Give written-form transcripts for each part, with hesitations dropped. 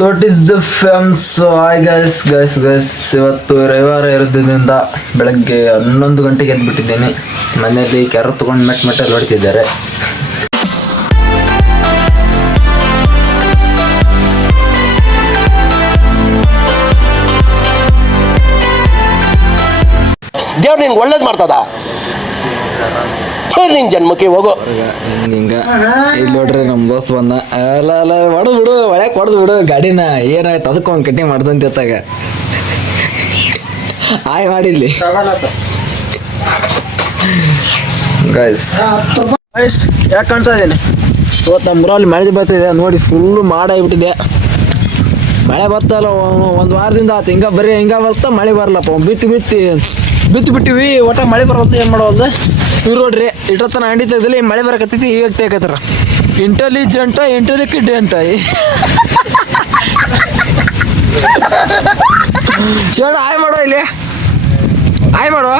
So it is the fames. Hi guys ಇವತ್ತು ರವಿವಾರ ಇರೋದ್ರಿಂದ ಬೆಳಗ್ಗೆ 11 ಗಂಟೆಗೆ ಎದ್ಬಿಟ್ಟಿದ್ದೇನೆ. ಮನೆಯಲ್ಲಿ ಕೆರೆ ತೊಗೊಂಡು ಮೆಟ್ಟಲ್ಲಿ ಹೊಡ್ತಿದ್ದಾರೆ. ದೇವ್ರು ನಿನ್ಗೆ ಒಳ್ಳೇದು ಮಾಡ್ತದ. ನಿನ್ ಜನ್ಮಕ್ಕೆ ಹೋಗು. ಹಿಂಗ ಇಲ್ಲಿ ನೋಡ್ರಿ ನಮ್ಮ ದೋಸ್ತ್ ಬಂದ. ಅಲ್ಲ ಹೊಡೆದು ಬಿಡು, ಒಳಗೆ ಹೊಡೆದು ಬಿಡು ಗಾಡಿನ. ಏನಾಯ್ತು ಅದಕ್ಕೆ ಒಂದು ಕಟ್ಟಿಂಗ್ ಮಾಡ್ದಂತ ಎತ್ತಾಗ ಆಯ್ ಮಾಡಿಲ್ಲಿ ಗೈಸ್. ಯಾಕೆ ಕಾಣ್ತಾ ಇದ್ದೇನೆ ಇವತ್ತು ನಮ್ಮ ಊರಲ್ಲಿ ಮಳೆ ಬರ್ತಿದೆ ನೋಡಿ. ಫುಲ್ಲು ಮಾಡಾಗ್ಬಿಟ್ಟಿದೆ. ಮಳೆ ಬರ್ತಲ್ಲ ಒಂದು ವಾರದಿಂದ ಆಯ್ತು. ಹಿಂಗ ಬರ್ತಾ ಮಳೆ ಬರಲ್ಲಪ್ಪ. ಬಿತ್ತಿಬಿಟ್ಟಿವಿ ಒಟ್ಟ ಮಳೆ ಬರೋದು ಏನು ಮಾಡೋದು. ಇವ್ರು ನೋಡ್ರಿ ಇಟ್ಟತನ ಅಂಡಿ ತೆಗ್ದಲ್ಲಿ ಮಳೆ ಬರಕತ್ತೈತಿ. ಇವಾಗ ತೆಗತ್ತಾರ ಇಂಟೆಲಿಜೆಂಟ ಚೇಳ ಆಯ್ ಮಾಡೋ ಇಲ್ಲಿ ಆಯ್ ಮಾಡೋ.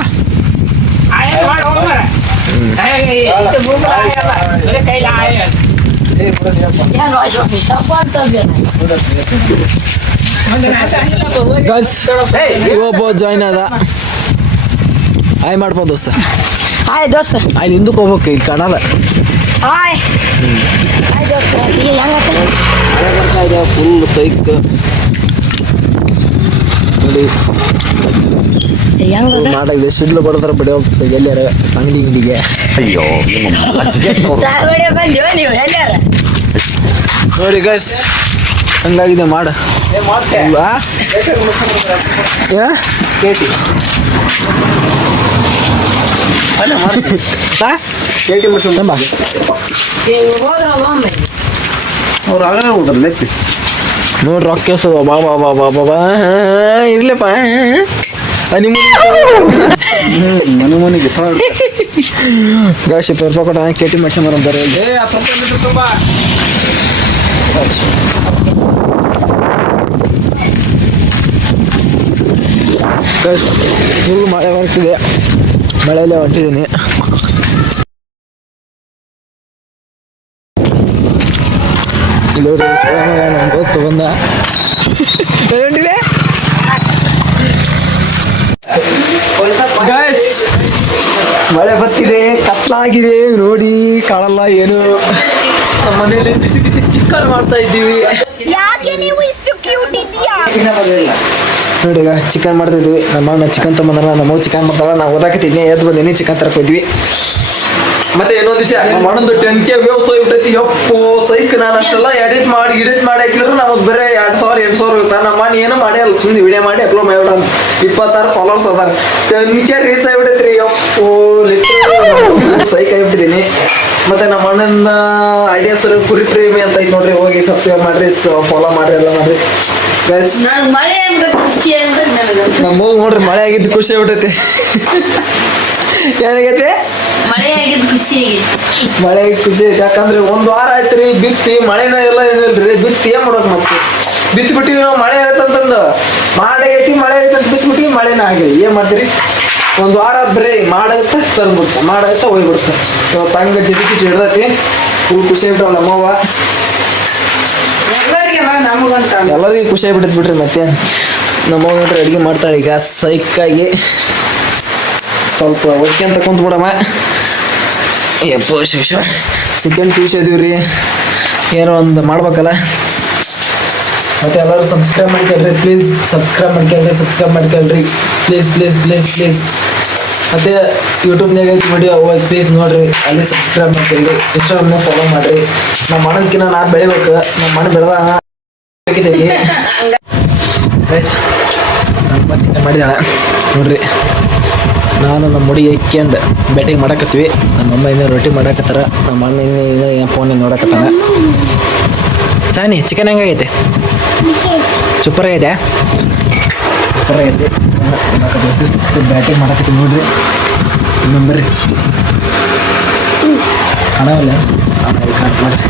ಒಬ್ಬ ಜಾಯ್ನ್ ಅದ. ಆಯ್ ಮಾಡ್ಬೋದು ದೋಸ್ತ. ಹಾಯ್ ದೋಸ್ತ. ಅಲ್ಲಿ ಹಿಂದಕ್ಕೆ ಹೋಗ್ಬೇಕು, ಇಲ್ಲಿ ಕಾಣಲ್ಲ. ಹಾಯ್ ಹಾಯ್ ದೋಸ್ತ. ಮಳೆ ಬರ್ತಾ ಇದೆ ಫುಲ್ ಬೈಕ್ ನೋಡಿ. ಮಾಡಾಗಿದೆ ಸಿಡ್ಲು ಬಡದ್ರ ಬಡಿ ಹೋಗ್ತದೆ ಎಲ್ಲಾರ ಅಂಗಡಿಗೆ. ಅಯ್ಯೋ ನೋಡಿ ಗೈಸ್ ಹಂಗಾಗಿದೆ ಮಾಡ. ನೋಡ್ರಿ ರೊಕ್ಕ ಬಾಬಾ ಇರ್ಲಪ್ಪ ಮನೆಗೆ ಗಾಶಿ ರೂಪಾಯಿ ಕೊಟ್ಟ ಕೇಟಿ ಮಾಡ್ಸ್ಕೊಂಡ್ ಬರಂತಾರೆ. ಫುಲ್ ಮಳೆ ಬರ್ತಿದೆ. ಮಳೆಯಲ್ಲೇ ಹೊಂಟಿದ್ದೀನಿ. ನಮ್ಮ ಗೊತ್ತು ಬಂದ ಮಳೆ ಬರ್ತಿದೆ, ಕತ್ಲಾಗಿದೆ ನೋಡಿ, ಕಾಣಲ್ಲ ಏನು. ನಮ್ಮ ಮನೆಯಲ್ಲಿ ಬಿಸಿ ಚಿಕನ್ ಮಾಡ್ತಾ ಇದ್ದೀವಿ ನೋಡಿ. ಈಗ ಚಿಕನ್ ಮಾಡ್ತಾ ಇದ್ವಿ. ನಮ್ಮ ಅಣ್ಣ ಚಿಕನ್ ತೊಗೊಂಬಂದ್ರ, ನಮ್ಮ ಚಿಕನ್ ಮಾಡ್ತಾರ. ನಾವು ಓದಾಕತ್ತಿದ್ನಿ, ಎದ್ದು ಬಂದಿನಿ ಚಿಕನ್ ತರಕ್ ಹೋದ್ವಿ. ಮತ್ತೆ ಇನ್ನೊಂದು ದಿವಸ ನಮ್ಮ ಅಣ್ಣಂದು 10K ವ್ಯೂಸ್ ಹೋಗ್ಬಿಟ್ಟೈತಿ. ಯಪ್ಪೋ ಸೈಕ್. ನಾನು ಅಷ್ಟೆಲ್ಲ ಎಡಿಟ್ ಮಾಡಿ ಹಾಕಿದ್ರು ನಮಗೆ ಬರೀ 2,000 ಇರ್ತಾರೆ. ನಮ್ಮ ಅಣ್ಣ ಏನೋ ಮಾಡಿ ಅಲ್ಲ, ಸುಮ್ಮನೆ ವಿಡಿಯೋ ಮಾಡಿ ಅಪ್ಲೋಡ್ ಮಾಡ್ಬಿಡ. 26 ಫಾಲೋವರ್ಸ್ ಅದಾರ. 10K reach ಆಗಿಬಿಟ್ಟೈತ್ರಿ. ಯಪ್ಪೋ ಸೈಕ್ ಆಗಿಬಿಟ್ಟಿದ್ದೀನಿ. ಮತ್ತೆ ನಮ್ಮ ಅಣ್ಣನ ಐಡಿಯಾಸ್ ಕುರಿ ಪ್ರೇಮಿ ಅಂತ ಐತಿ ನೋಡ್ರಿ, ಹೋಗಿ ಸಬ್ಸ್ಕ್ರೈಬ್ ಮಾಡ್ರಿ, ಫಾಲೋ ಮಾಡ್ರಿ, ಎಲ್ಲ ಮಾಡ್ರಿ ಗೈಸ್. ನಮ್ಮ ನೋಡ್ರಿ ಮಳೆ ಆಗಿದ್ದು ಖುಷಿ ಆಗ್ಬಿಟ್ಟೈತಿ. ಏನಾಗೈತಿ? ಮಳೆ ಆಗಿದ್ದು ಖುಷಿ ಐತಿ. ಯಾಕಂದ್ರೆ 1 ವಾರ ಆಯ್ತ್ರಿ ಬಿತ್ತಿ, ಮಳೆನ ಎಲ್ಲ ಏನಿಲ್ರಿ. ಬಿತ್ತಿ ಏನ್ ಮಾಡೋದು, ಮತ್ತೆ ಬಿತ್ತಿ ಬಿಟ್ಟಿವಿ ನಾವು. ಮಳೆ ಆಗತ್ತಂತಂದು ಮಾಡೈತಿ, ಮಳೆ ಐತಂತ ಬಿತ್ಬಿಟ್ಟಿವಿ, ಮಳೆನ ಆಗಿದೆ. ಏನ್ ಮಾಡ್ತೀರಿ? 1 ವಾರ ಬರೀ ಮಾಡಾಗತ್ತ ಸರ್ಬಿಡ್ತ, ಮಾಡಾಗತ್ತ ಹೋಗ್ಬಿಡ್ತ. ಇವತ್ತು ಹಂಗ ಜಿಟಿ ಹಿಡ್ದೈತಿ. ಫುಲ್ ಖುಷಿ ಆಗ್ಬಿಟ್ಟವ ನಮ್ಮವ್ವ. ಎಲ್ಲರಿಗೂ ಖುಷಿ ಆಗ್ಬಿಟ್ಟೈತಿ ಬಿಡ್ರಿ. ಮತ್ತೆ ನಮ್ಮವ್ವ ನೋಡ್ರಿ ಅಡುಗೆ ಮಾಡ್ತಾಳೆ ಈಗ ಸೈಕಾಗಿ. ಸ್ವಲ್ಪ ಒಕ್ಕೆ ಅಂತ ಕುಂತ್ಬಿಡಮ್ಮ. ಯಪ್ಪೋ ಶಿವ ಸೆಕೆಂಡ್ ಟ್ಯೂಷನ್ ಇದೀವ್ರಿ, ಏನೋ ಒಂದು ಮಾಡ್ಬೇಕಲ್ಲ. ಮತ್ತೆ ಎಲ್ಲರೂ ಸಬ್ಸ್ಕ್ರೈಬ್ ಮಾಡ್ಕೊಳ್ರಿ ಪ್ಲೀಸ್. ಸಬ್ಸ್ಕ್ರೈಬ್ ಮಾಡ್ಕೊಳ್ರಿ ಪ್ಲೀಸ್. ಮತ್ತೆ ಯೂಟ್ಯೂಬ್ನಾಗ ವಿಡಿಯೋ ಹೋಗಿ ಪ್ಲೀಸ್ ನೋಡ್ರಿ, ಅಲ್ಲಿ ಸಬ್ಸ್ಕ್ರೈಬ್ ಮಾಡ್ಕೊಳ್ರಿ. ಇನ್ಸ್ಟಾಗ್ರಾಮ್ನಾಗ ಫಾಲೋ ಮಾಡ್ರಿ. ನಮ್ಮ ಅಣ್ಣನ್ಕಿನ್ನ ನಾ ಬೆಳಿಬೇಕು. ನಮ್ಮ ಅಣ್ಣ ಬೆಳೆದ ಚಿಕನ್ ಮಾಡಿದಾಳ ನೋಡ್ರಿ. ನಾನು ನಮ್ಮ ಹುಡುಗಿ ಇಕ್ಕೊಂಡು ಬ್ಯಾಟಿಂಗ್ ಮಾಡಕತ್ತೀವಿ. ನಮ್ಮಮ್ಮ ಇನ್ನೂ ರೊಟ್ಟಿ ಮಾಡಕತ್ತಾರ. ನಮ್ಮ ಅಣ್ಣ ಇನ್ನೂ ಫೋನ್ ನೋಡಕತ್ತಾನ. ಸಾನಿ ಚಿಕನ್ ಹೆಂಗಾಗೈತೆ? ಸೂಪರ್ ಆಗೈತೆ. ಬ್ಯಾಟಿಂಗ್ ಮಾಡಕತ್ತೀವಿ ನೋಡ್ರಿ. ಇನ್ನೊಂದು ಬರ್ರಿ ಹಣವಲ್ಲ ಕಟ್ ಮಾಡ್ರಿ.